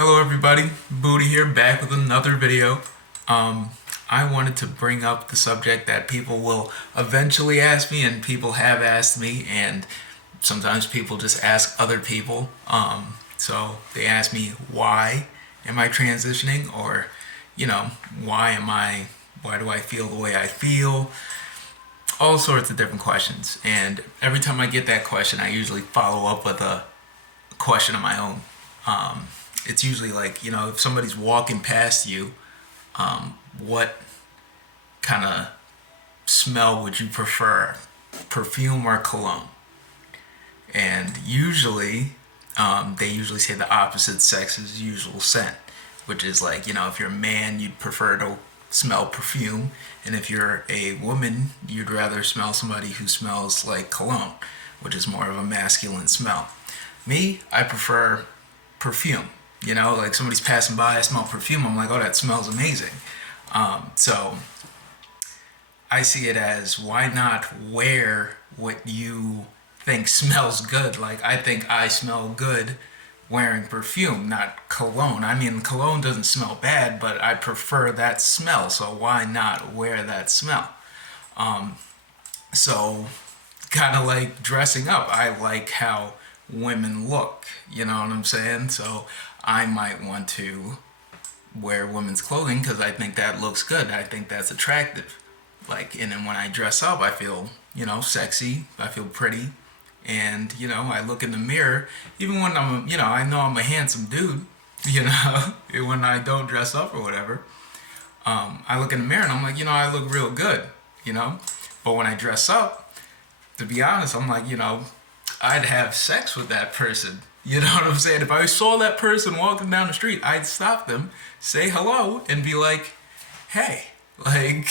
Hello everybody, Booty here back with another video. Um, I wanted to bring up the subject that people will eventually ask me and people have asked me, and sometimes people just ask other people. So they ask me, why am I transitioning? Or, you know, why do I feel the way I feel? All sorts of different questions. And every time I get that question, I usually follow up with a question of my own. It's usually like, if somebody's walking past you, what kind of smell would you prefer? Perfume or cologne? And usually, they usually say the opposite sex's usual scent, which is like, if you're a man, you'd prefer to smell perfume. And if you're a woman, you'd rather smell somebody who smells like cologne, which is more of a masculine smell. Me, I prefer perfume. Like somebody's passing by, I smell perfume. I'm like, oh, that smells amazing. So I see it as, why not wear what you think smells good? Like, I think I smell good wearing perfume, not cologne. I mean, cologne doesn't smell bad, but I prefer that smell. So why not wear that smell? So kind of like dressing up. I like how women look, you know what I'm saying? So I might want to wear women's clothing because I think that looks good. I think that's attractive. Like, and then when I dress up, I feel, sexy. I feel pretty. And, I look in the mirror, even when I know I'm a handsome dude, when I don't dress up or whatever. I look in the mirror and I'm like, I look real good, you know? But when I dress up, to be honest, I'm like, I'd have sex with that person. You know what I'm saying? If I saw that person walking down the street, I'd stop them, say hello, and be like, hey, like,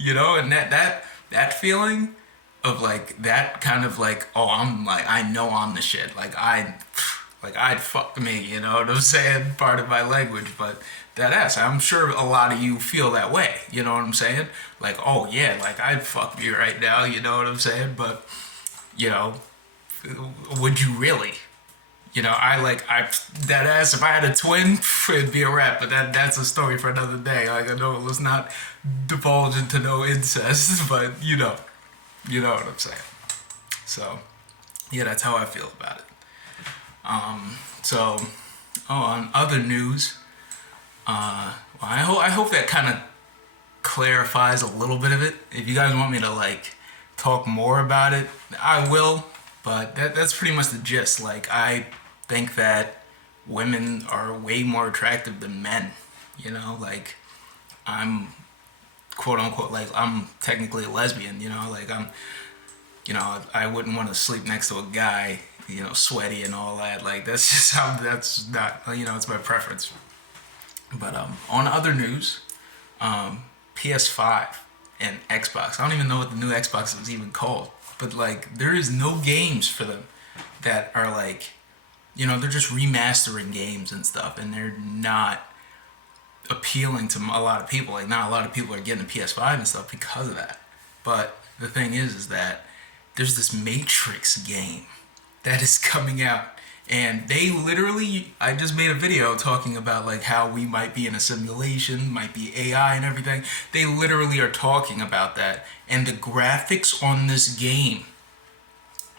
and that feeling of like that kind of like, oh, I'm like, I know I'm the shit. I'd fuck me, you know what I'm saying? Part of my language, but that ass, I'm sure a lot of you feel that way, you know what I'm saying? Like, oh yeah, like I'd fuck me right now, you know what I'm saying? But, you know, would you really? I that ass. If I had a twin, it'd be a wrap. But that's a story for another day. Like I know, let's not divulge into no incest, but you know what I'm saying. So yeah, that's how I feel about it. So on other news, well, I hope that kind of clarifies a little bit of it. If you guys want me to like talk more about it, I will. But that's pretty much the gist. Like, I think that women are way more attractive than men. Like, I'm quote unquote, like, I'm technically a lesbian, like, I wouldn't want to sleep next to a guy, sweaty and all that. Like, that's just how, that's not, it's my preference. But on other news, PS5 and Xbox. I don't even know what the new Xbox is even called. But like, there is no games for them that are like, they're just remastering games and stuff, and they're not appealing to a lot of people. Like, not a lot of people are getting a PS5 and stuff because of that. But the thing is that there's this Matrix game that is coming out, and they literally, I just made a video talking about like how we might be in a simulation, might be AI and everything. They literally are talking about that, and the graphics on this game,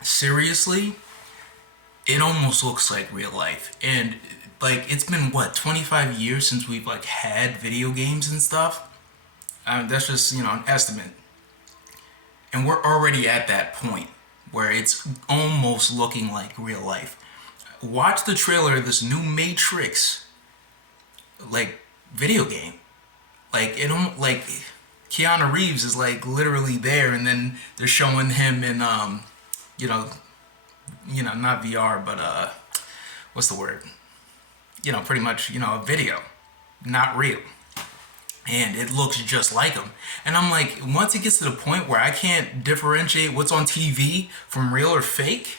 seriously, it almost looks like real life. And like, it's been what, 25 years since we've like had video games and stuff. That's just an estimate, and we're already at that point where it's almost looking like real life. Watch the trailer of this new Matrix, like, video game. Like, it don't, like, Keanu Reeves is like literally there, and then they're showing him in you know not VR, but what's the word? Pretty much, a video, not real. And it looks just like him. And I'm like, once it gets to the point where I can't differentiate what's on TV from real or fake,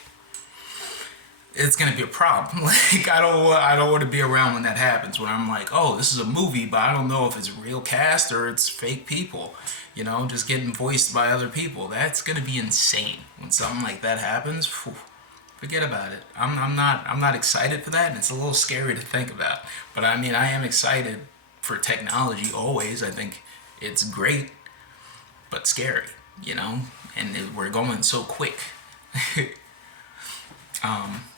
it's gonna be a problem. Like, I don't want to be around when that happens. When I'm like, oh, this is a movie, but I don't know if it's real cast or it's fake people. Just getting voiced by other people. That's gonna be insane when something like that happens. Whew. Forget about it. I'm not excited for that, and it's a little scary to think about. But I mean, I am excited for technology always. I think it's great, but scary, you know. And we're going so quick.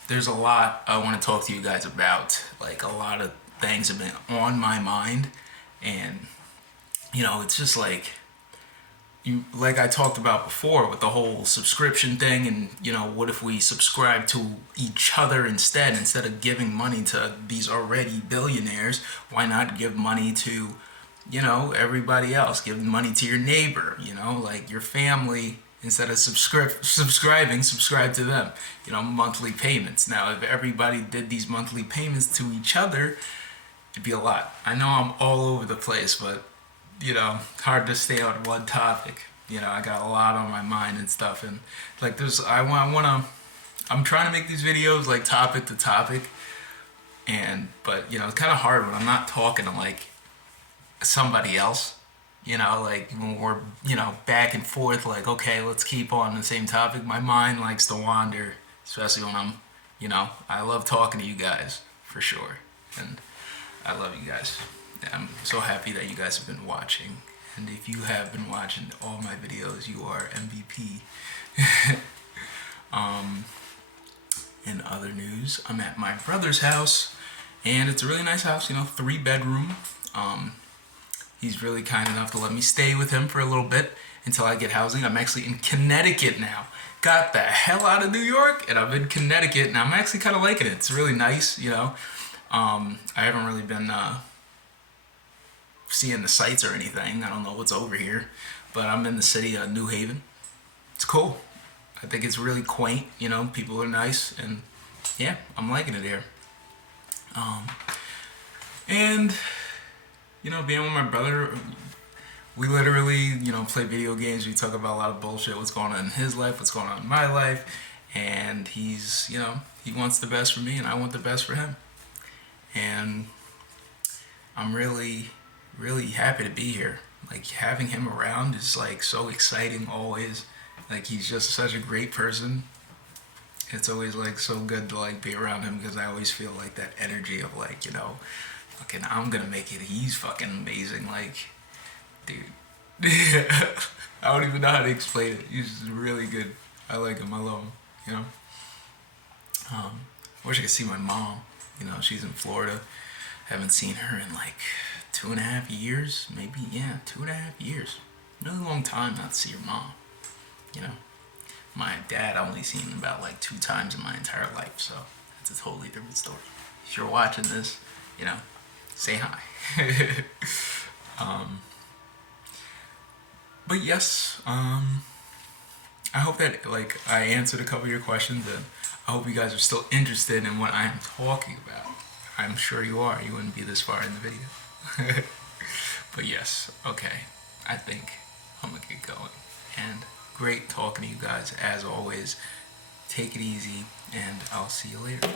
There's a lot I want to talk to you guys about. Like, a lot of things have been on my mind, and it's just like like I talked about before with the whole subscription thing, and what if we subscribe to each other instead of giving money to these already billionaires? Why not give money to everybody else? Give money to your neighbor, like your family. Instead of subscribe to them. Monthly payments. Now, if everybody did these monthly payments to each other, it'd be a lot. I know I'm all over the place, but hard to stay on one topic. I got a lot on my mind and stuff, and like I'm trying to make these videos like topic to topic, but it's kind of hard when I'm not talking to like somebody else. Like when we're back and forth, like, okay, let's keep on the same topic. My mind likes to wander, especially when I love talking to you guys for sure, and I love you guys. I'm so happy that you guys have been watching, and if you have been watching all my videos, you are MVP. In other news, I'm at my brother's house, and it's a really nice house, 3-bedroom. He's really kind enough to let me stay with him for a little bit until I get housing. I'm actually in Connecticut now. Got the hell out of New York, and I'm in Connecticut, and I'm actually kind of liking it. It's really nice, I haven't really been seeing the sights or anything. I don't know what's over here, but I'm in the city of New Haven. It's cool. I think it's really quaint. People are nice, and yeah, I'm liking it here. And being with my brother, we literally, play video games. We talk about a lot of bullshit, what's going on in his life, what's going on in my life, and he's, he wants the best for me, and I want the best for him. And I'm really, really happy to be here. Like, having him around is like so exciting always. Like, he's just such a great person. It's always like so good to like be around him, because I always feel like that energy of like, fucking, I'm gonna make it. He's fucking amazing. Like, dude. I don't even know how to explain it. He's really good. I like him. I love him, I wish I could see my mom. She's in Florida. Haven't seen her in like 2.5 years. Maybe, yeah, 2.5 years. Really long time not to see your mom. My dad I only seen about like 2 times in my entire life, so it's a totally different story. If you're watching this, say hi. But yes, I hope that like I answered a couple of your questions, and I hope you guys are still interested in what I am talking about. I'm sure you are. You wouldn't be this far in the video. But yes, okay. I think I'm gonna get going. And great talking to you guys as always. Take it easy, and I'll see you later.